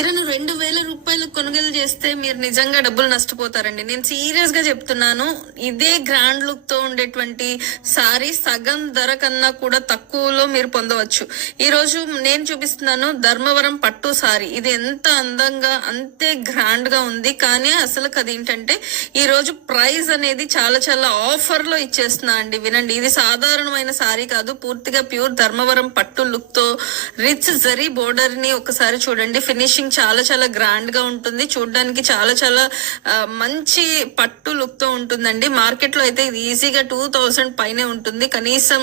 ఇరను 2000 రూపాయలు కొనుగోలు చేస్తే మీరు నిజంగా డబ్బులు నష్టపోతారండి. నేను సీరియస్ గా చెప్తున్నాను. ఇదే గ్రాండ్ లుక్ తో ఉండేటువంటి సారీ సగం ధర కన్నా కూడా తక్కువలో మీరు పొందవచ్చు. ఈ రోజు నేను చూపిస్తున్నాను ధర్మవరం పట్టు సారీ. ఇది ఎంత అందంగా అంతే గ్రాండ్ గా ఉంది. కానీ అసలు అదేంటంటే ఈ రోజు ప్రైస్ అనేది చాలా చాలా ఆఫర్ లో ఇచ్చేస్తున్నా అండి. వినండి, ఇది సాధారణమైన సారీ కాదు, పూర్తిగా ప్యూర్ ధర్మవరం పట్టు లుక్ తో రిచ్ జరీ బోర్డర్ ని ఒకసారి చూడండి. ఫినిషింగ్ చాలా చాలా గ్రాండ్ గా ఉంటుంది. చూడడానికి చాలా చాలా మంచి పట్టు లుక్ తో ఉంటుందండి. మార్కెట్ లో అయితే ఇది ఈజీగా 2000 పైనే ఉంటుంది. కనీసం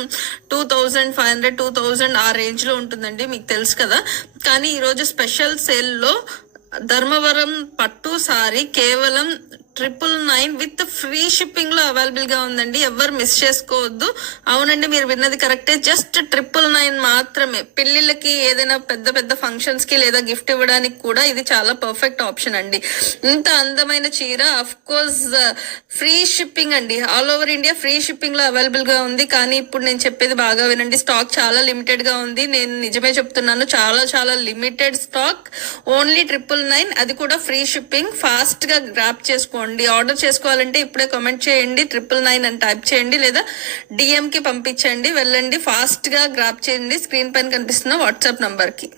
2500 2000 ఆ రేంజ్ లో ఉంటుందండి, మీకు తెలుసు కదా. కానీ ఈ రోజు స్పెషల్ సేల్ లో ధర్మవరం పట్టు సారీ కేవలం 999 విత్ ఫ్రీ షిప్పింగ్ లో అవైలబుల్ గా ఉందండి. ఎవరు మిస్ చేసుకోవద్దు. అవునండి, మీరు విన్నది కరెక్టే. జస్ట్ 999 మాత్రమే. పెళ్లిళ్ళకి ఏదైనా పెద్ద పెద్ద ఫంక్షన్స్ కి లేదా గిఫ్ట్ ఇవ్వడానికి కూడా ఇది చాలా పర్ఫెక్ట్ ఆప్షన్ అండి. ఇంత అందమైన చీర అఫ్ కోర్స్ ఫ్రీ షిప్పింగ్ అండి. All over India free shipping లో అవైలబుల్ గా ఉంది. కానీ ఇప్పుడు నేను చెప్పేది బాగా వినండి, స్టాక్ చాలా లిమిటెడ్ గా ఉంది. నేను నిజమే చెప్తున్నాను, చాలా చాలా లిమిటెడ్ స్టాక్. ఓన్లీ 999, అది కూడా ఫ్రీ షిప్పింగ్. ఫాస్ట్ గా గ్రాప్ చేసుకోండి. ఆర్డర్ చేసుకోవాలంటే ఇప్పుడే కామెంట్ చేయండి 999 అని టైప్ చేయండి, లేదా డిఎం కి పంపించండి. వెళ్ళండి, ఫాస్ట్ గా గ్రాప్ చేయండి స్క్రీన్ పైన కనిపిస్తున్న వాట్సాప్ నంబర్ కి.